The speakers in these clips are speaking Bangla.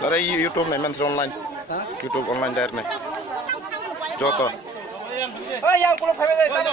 Dari YouTube này men online, YouTube online dari này, Joko. Oh, yang pulau kami dari sana,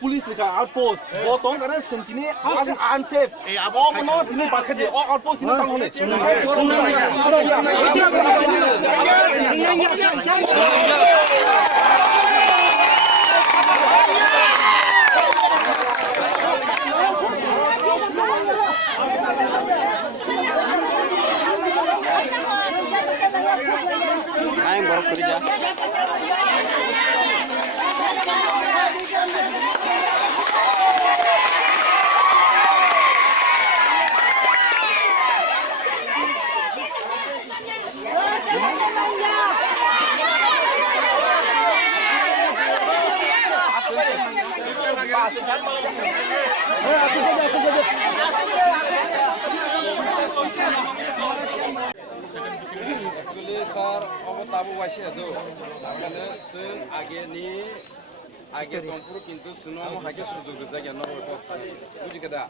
police outpost. Potong karena sentini unsafe. Oh, menolak ini pakai dia. Oh, outpost ini tanggung nih. Aing baru kerja. Sar, apa tabu wasi itu? Karena se ageni আগে দমপুর কিন্তু সুনাম হাইকে সুযোগ জায়গা নরক বুঝি কেদা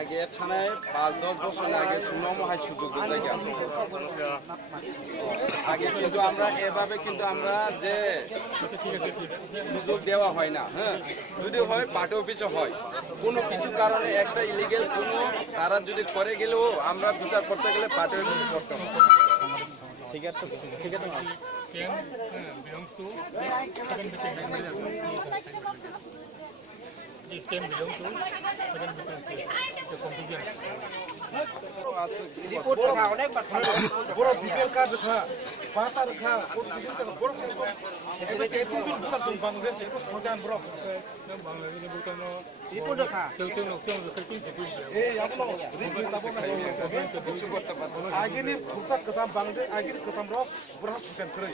আগে থানায় 5-10 বছর আগে সুনাম হাই সুযোগ জায়গা আগে কিন্তু আমরা এভাবে কিন্তু আমরা যে সুযোগ দেওয়া হয় না হ্যাঁ যদি হয় পার্টি অফিসে হয় কোনো কিছু কারণে একটা ইলিগেল কোনো তারা যদি করে গেলেও আমরা বিচার করতে গেলে পার্টি অফিসে করতে হবে ঠিক আছে ঠিক আছে This can belong to second the contingent. Report কথা অনেক বার বড় ডিটেল কার্ড দেখা পাতা দেখা কোন ডিটেল কার্ড বড় এবে এতিম বুতার তুমি বাংলাদেশ একটু সোজান বড় Bangladesh bukan no রিপোর্ট দেখা teu no second এই আপনো রিভিউ তাবো না কিছু করতে পারবো আগে নি ফুরতা কথা বাংলাদেশ আগে নি কথা বড় বড় সোজান করে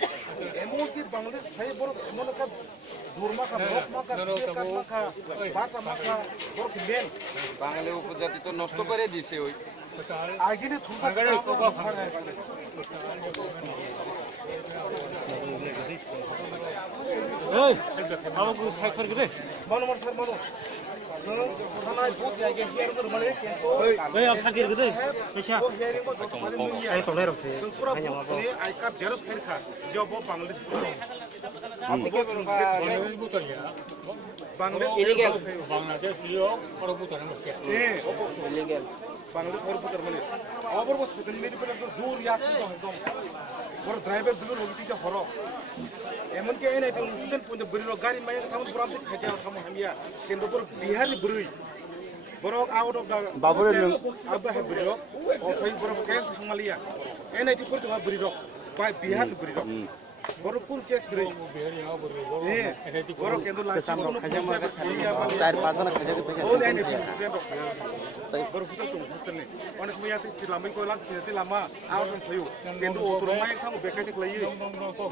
এমন কি বাংলাদেশ ভাই বড় মনে কা দুর্মা কা ব্লক মা কা বাটা মা কা বড় মেন বাঙালি উপজাতি তো নষ্ট করে দিছে ওই আগে নি ফুরতা Hey, kamu ku cycle gede. মনো মন স্যার মনো থানায় বহুত জায়গা হিয়ার করে মানে কিন্তু Hey, ab cycle gede. Pecha. Ay tolay rok se. পুরা আই কার্ড জেরক্স করে খা job Bangladesh Bangladesh bukan ya. Bangladesh illegal Bangladesh liyo orang bukan mesti. Illegal Bangladesh ঘর পুতার মানে অবর বস পুতার মেরি পেলে দূর ইয়াক তো একদম বড় ড্রাইভার দুজন ওইটি যে হর এমন কি এনে তো সুদেন পঞ্জাব বরির গাড়ি মাই থাম পুরাম তে খাজা সামো হামিয়া কিন্তু বড় বিহারি বরই বড় আউট অফ দা বাবুরে আবা হে বরির ও ফাই বড় কেস খামালিয়া এনে টি পড়তে বরির বাই বিহার বরির বড় কোন কেস বরির বড় কেন্দ্র লাইসেন্স কোনো চার পাঁচ জন খাজা কে ও এনে তাই বড় পুতার তো বুঝতেন নে অনেক সময় আতে লামাই কই লাগ তে লামা আউট অফ ফাইও কিন্তু ও তো মাই থাম বেকাই তে লাইয়ে Kau kau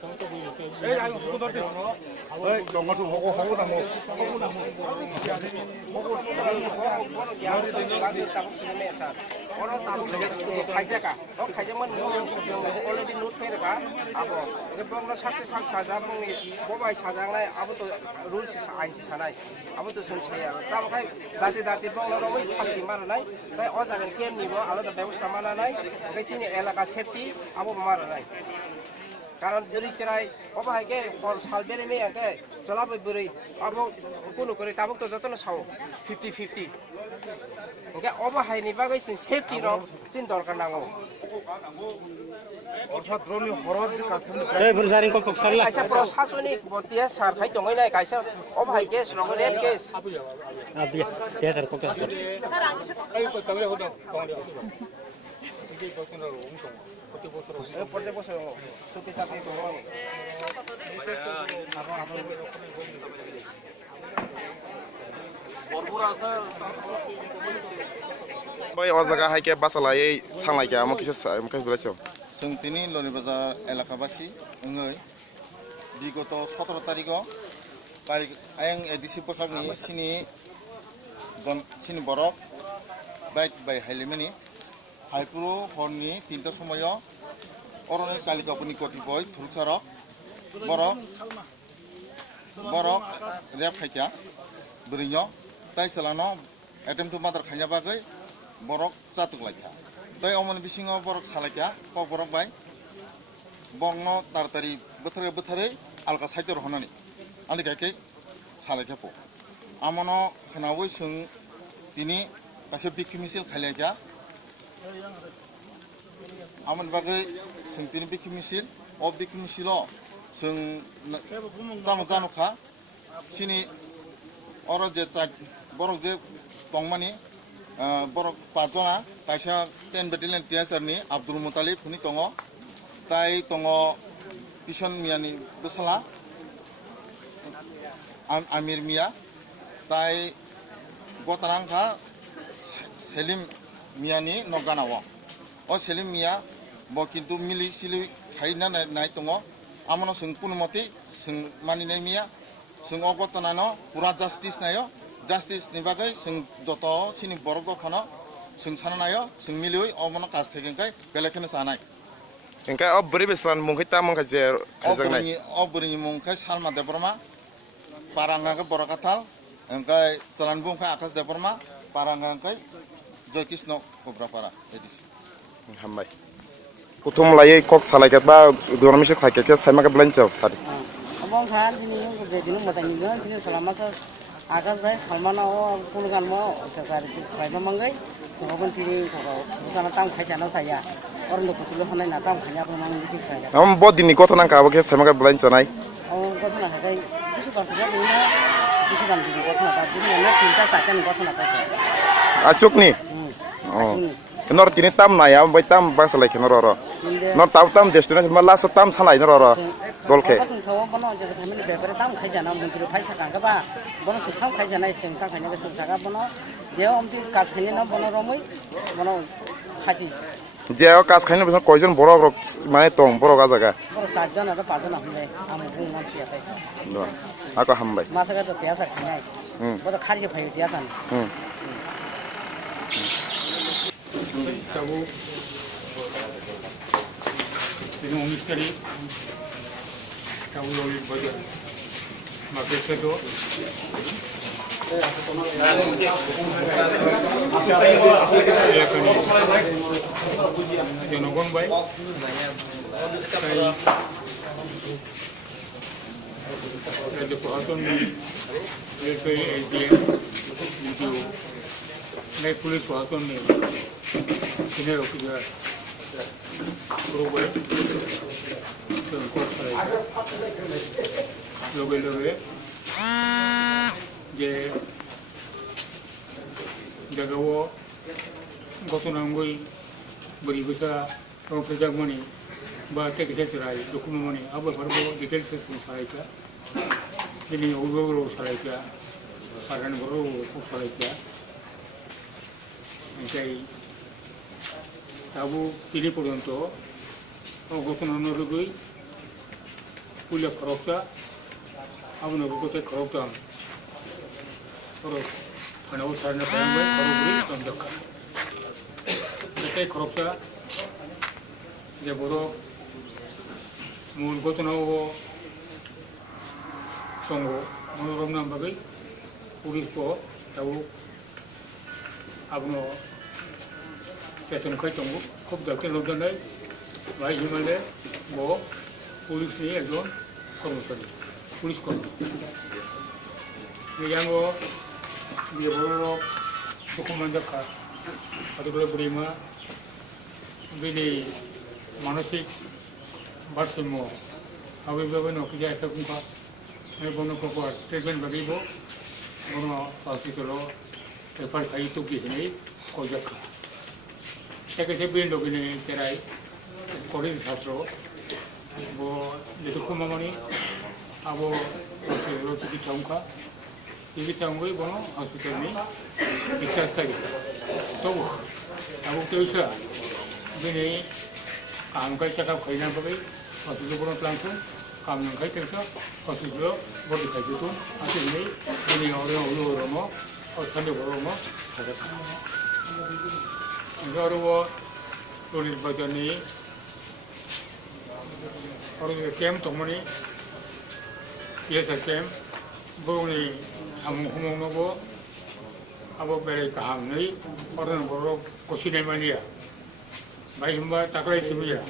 kau tu boleh. এই আই হকো দতে এই জঙ্গল হকো হকো নামো হকো নামো হকো orang tahu খাইজাকা ও খাইজামান অলরেডি নোট করে রাখা আবো এবং সাথে সাথে সাজাবং ববাই সাজাংনাय আবো তো রুলস আইনসি সানাय আবো তো শুনছায়া তামখাই দাতে দাতে বংলা রই সাথে মারনাय তাই অ জাগান কেম নিবো আলাদা ব্যবস্থা মানাनाय ওই চিনি এলাকা সেফটি আবো মারনাय কারণ যদি চাই অবাহাইকে সালবেরে মেয়াকে চলাবে বরে আবো কোনো করে তাবক তো যতন সাও 50-50 ওকে অবাহাইনি বাগै जों সেফটি র চিন দরকার নাও অর্থাৎ দ্রোণী হরর যে কাজ Hey, berjaring kok salah. কাইসা প্রশাসনিক বতিয়া সারফাই দङै নাই কাইসা অবাহাই কেস রঙ red case Abi, saya ser kok. Ay, kau tahu aku dah. Kau dia aku. Ini kau kena untung. প্রত্যেক বছর সুতি সাথে দङ बै अ जायगा हाइके बासालायै सांलायके आमो किसे बेलासियाव जों दिनै लनि बाजार एलाकाबासि ओङै बिगत 17 तारिखआव आं एडिसि पखागनि सिनि बरफ बाइक बाय हाइलेमानि हाइपुरु हरनि 3टा समायाव अरनि कालिकापुरनि कतिपय थुलसारक बरफ रेप खायका बरिनो ताइ सालानो एटेम्प टु मादार खायना बागै बरफ जातुक लायका ताइ अमन बिसिङाव बरफ सालायका प बरफ बाय बंगनो तारतारि बोथोरै आलगा साइटर हनानि आंनि गायकै सालायका प आमनो खनावै जों दिनै गासै बिक्रि मिছিল खायलायका आमन बागै जों दिनै बिक्रि मिছিল अ बिक्रि मिছিलाव जों तामो जानोखा सिनि अर जे बरफ जे दंमानि बरफ 5 जना कायसा 10 बेटेलियन टियासारनि आब्दुल मुतालिब हुनि दङ ताइ दङ किशन मियानि बोसला आमिर मिया ताइ गतारांखा सेलिम मियानि नगानाव अ सेलिम मिया ब किन्तु मिलि सिलि खायना नाय दङ आमनो जों कुनुमति जों मानिनाय मिया जों अगतनानो पुरा जास्टिस नायो जास्टिस नि बागै जों जत सिनि बरफ दफानो जों सानायो जों मिलियै अमनो काज थागोनखाय बेलेखनो जानाय ओंखाय अब बोरै बेसरान मुंखै ता मुंखै जे खायजांनाय अबरिनि मुंखै सालमा Debbarma Parangga ke Borakatal, engkai Selanbung ke Akas Deparma, Parangga engkai Joykisno Kobrapara edisi. হামবাই প্রথম লাই কক সালাইকে বা গরমিসে খাইকে সাইমাকে ব্লাইনচাও সারি Abang kan sini jadi nu mata ngigan sini selama agas guys salmana o puluhan mo cakar itu kaya manggai sebabkan sini kalau sana tam kaya channel saya orang tu betul betul nak tam kaya apa mang itu saya. আম বহুত দিন কথা না কাবকে সাইমাকে ব্লাইনচা নাই Oh kau sana saya itu kan sudah ni itu kan jadi kau sana tapi ni nak cinta saja ni kau sana kau. আসুক নি ও নর তিনি তাম নাই আম বাই তাম বা সালাইকে নর র নর তাম দেস্টিনেশন মা লাস্ট তাম সালাই নর র দলকে Kau tu cakap mana jadi kami ni beberapa tam kaya channel mungkin kaya cakap apa, mana sih tam kaya channel istri tam kaya ni cakap mana dia om tu kas kaya ni mana ramai mana kaya. যে কাজ খাইনো পিছন কয়জন বড় বড় মানে তং বড় কাজ জায়গা Kalau 7 জন atau 5 জন हमने हम pun nam siapa. আকো হামবাই Masa kata biasa kaya. Bodoh kerja payah biasa. tahu ini misteri tahu loli bajar maka itu জনগণ ভাই রাজ্য প্রশাসন রেলওয়ে এসডিএম ডিটিও পুলিশ প্রশাসন নিয়ে সিনিয়র অফিসার লগে লগে যে জায়গাও ঘটনাঙ্গই বরিবসা প্রজাগমনি বা টেকেছে চড়াই ডকুমেন্টমনি আবার ভারব ডিটেলস সারাইকা দিনে অভিভাবক সারাইকা পারান বড় সারাইকা এটাই তাবু তিনি পর্যন্ত ঘটনা অনুযায়ী পুলিয়া খরচা আবুন অভিজ্ঞতায় খরচতাম খরচ থানাও সারনা ফেরামবাই খরচগুলি সন্দক্ষা এটাই খরচা যে বড় মূল ঘটনাও সঙ্গ মনোরম নাম বাকি পুলিশ তাবু আবুন চেতন খাই দङ খুব দায়িত্ব লবজানাय ভাই হিমালয় ব পুলিশনি একজন কর্মচারী পুলিশ কর্মী yang dia baru dokumen dekat atau boleh berima bini manusia bersemu awi bawa nak kerja itu pun kah ini bono kau treatment bagi bo bono hospital refer kai itu begini kau jaga saya kerja bini dok ini cerai college satro bo itu kumamani abo hospital itu cangka ini cangkui bono hospital ini bisa sekali. Tahu, aku tahu sah. Ini kamu kai cakap kai nak bagi hospital bono langsung kamu nak kai terus hospital boleh kai itu. Asyik ini orang mo, orang orang mo, ada. Kalau orang lori badan ni orang camp tu mana ni, biasa camp, boleh Amung nopo, abo beri kahang ni, orang baru kosine mania. Baik hamba taklay simia,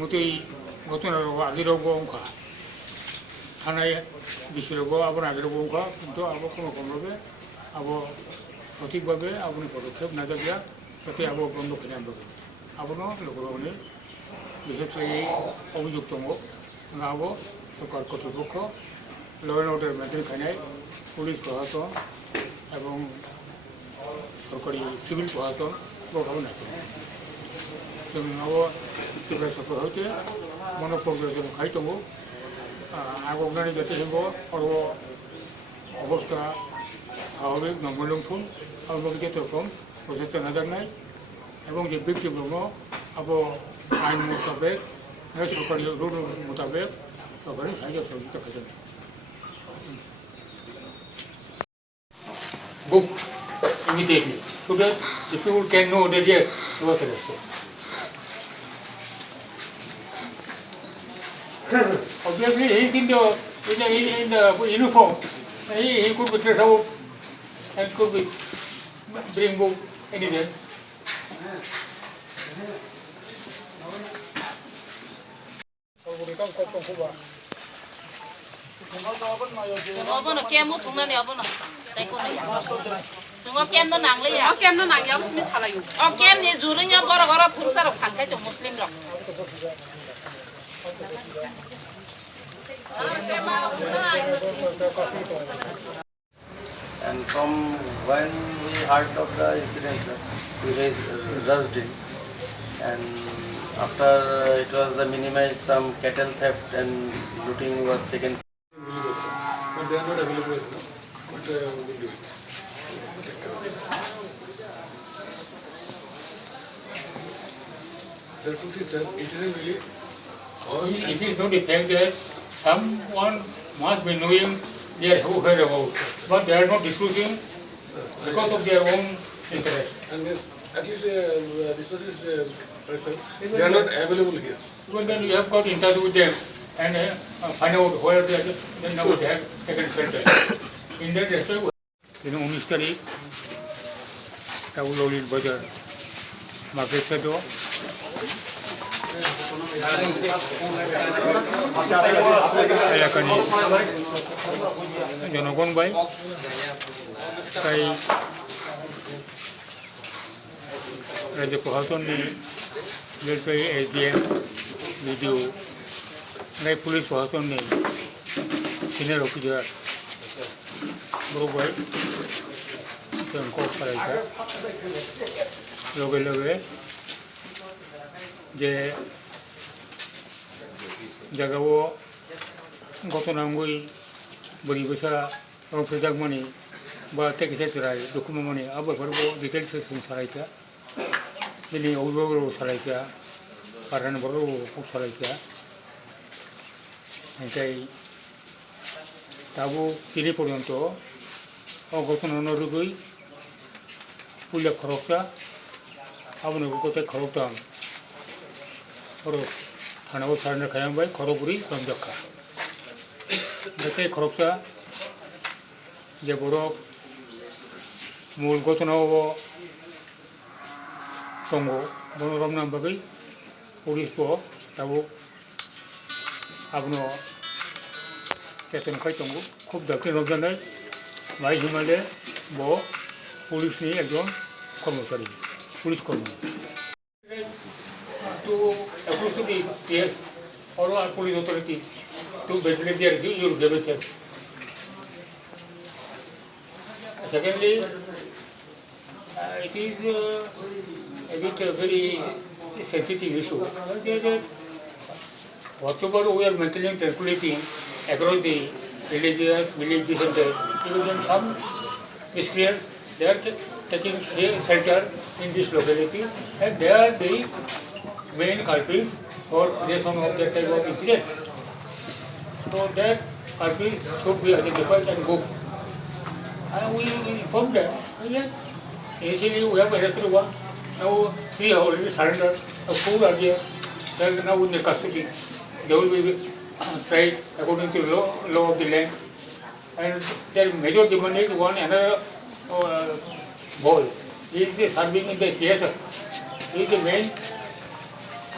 muti gotun rogo agi rogo ongka. Hanai bisi rogo abo agi rogo ongka, untuk abo kono be, abo otik babe, abo ni produk naga dia, tapi abo bondo kenyan babe. Abo no logo ni, bisa lagi objek tunggu, ngabo, sokar kotor buko, law and order menteri kanai. Police প্রশাসন এবং সরকারি সিভিল প্রশাসন বড় না ত্রিপুরা সফর হইতে মনোপর্যটন খাই দङ আগনানি যাতে হব আর অবস্থা স্বাভাবিক নমলংথুন আবহাওয়া রকম প্রচেষ্টা নাজানায় এবং যে ভিক্টিম দङ আবো আইন মোতাবেক সরকারি রুল মোতাবেক সরকারি সাহায্য সহযোগিতা খাইছেন book immediately so that the people can know that yes, he was arrested. Obviously, he is in the uniform. He could be dressed out and could be bring book anywhere. Nó nó kem mất thùng này nhở nó, đây con này, chúng nó kem nó nặng lấy à? Kem nó nặng nhở, mình thà là dùng. Kem này dù nó nhở, gọi thùng sao được thằng cái trong Muslim rồi. And from when we heard of the incident, we rushed in, and after it was the minimized, some cattle theft and looting was taken. But they are not available, but we'll do it. There are two things, sir. Incidentally, It is not the fact that someone must be knowing their who heard about, but they are not disclosing because of their own interest. and at least this person, they are not available here. Even then you have got in touch with them and find out where they are, then now they have taken shelter. In that respect, Ministry, Tawulolil Bajar, Market Sado, এলাকানি জনগণ বাই তাই রাজ্য প্রশাসননি বেলপাই SDM BDO नाय पुलिस प्रशासननि सिनियर अफिसार ग्रुपबाय जोंखौ सालायग्रा लगे लगे যে জায়গাও ঘটনাঙ্গই বরিবসা রফেজাগমানি বা তেকেসা চরাই ডকুমেন্টমানি আবরফोरखौ डिटेल्स सालायग्रा बिनि अभिभावक सालायग्रा पारहानबरखौ सालायग्रा ओमफ्राय दाबो दिनै पर्यन्त घटना रुगै पुलिस खरकसा आबनो गते खरकदां खरक थानायाव सारेन्डार खालामबाय खरगुरि रंजखा नाथाय खरकसा जे बर' मूल घटनायाव दङ बनरमना बागै पुलिसबो दाबो आबनो चेतनखाय दङ खुब दाक्तिन रबजानाय माइ हिमालय ब पुलिसनि एकजन कर्मचारी पुलिस कर्मी to approach to the PS or our police authority to ventilate their your grievances. Secondly, it is a bit very sensitive issue. Whatever we are maintaining tranquility across the religious belief centers, even some miscreants, they are taking shelter in this locality, and they are the main culprits for creation of that type of incidents. So that culprits should be identified and booked. And we inform them. Yes, initially we have arrested one. Now 3 have already surrendered. Now 4 are there. They are now in the custody. They will be tried according to law of the land. And their major demand is one another boy. He is serving in the TSR. He is the main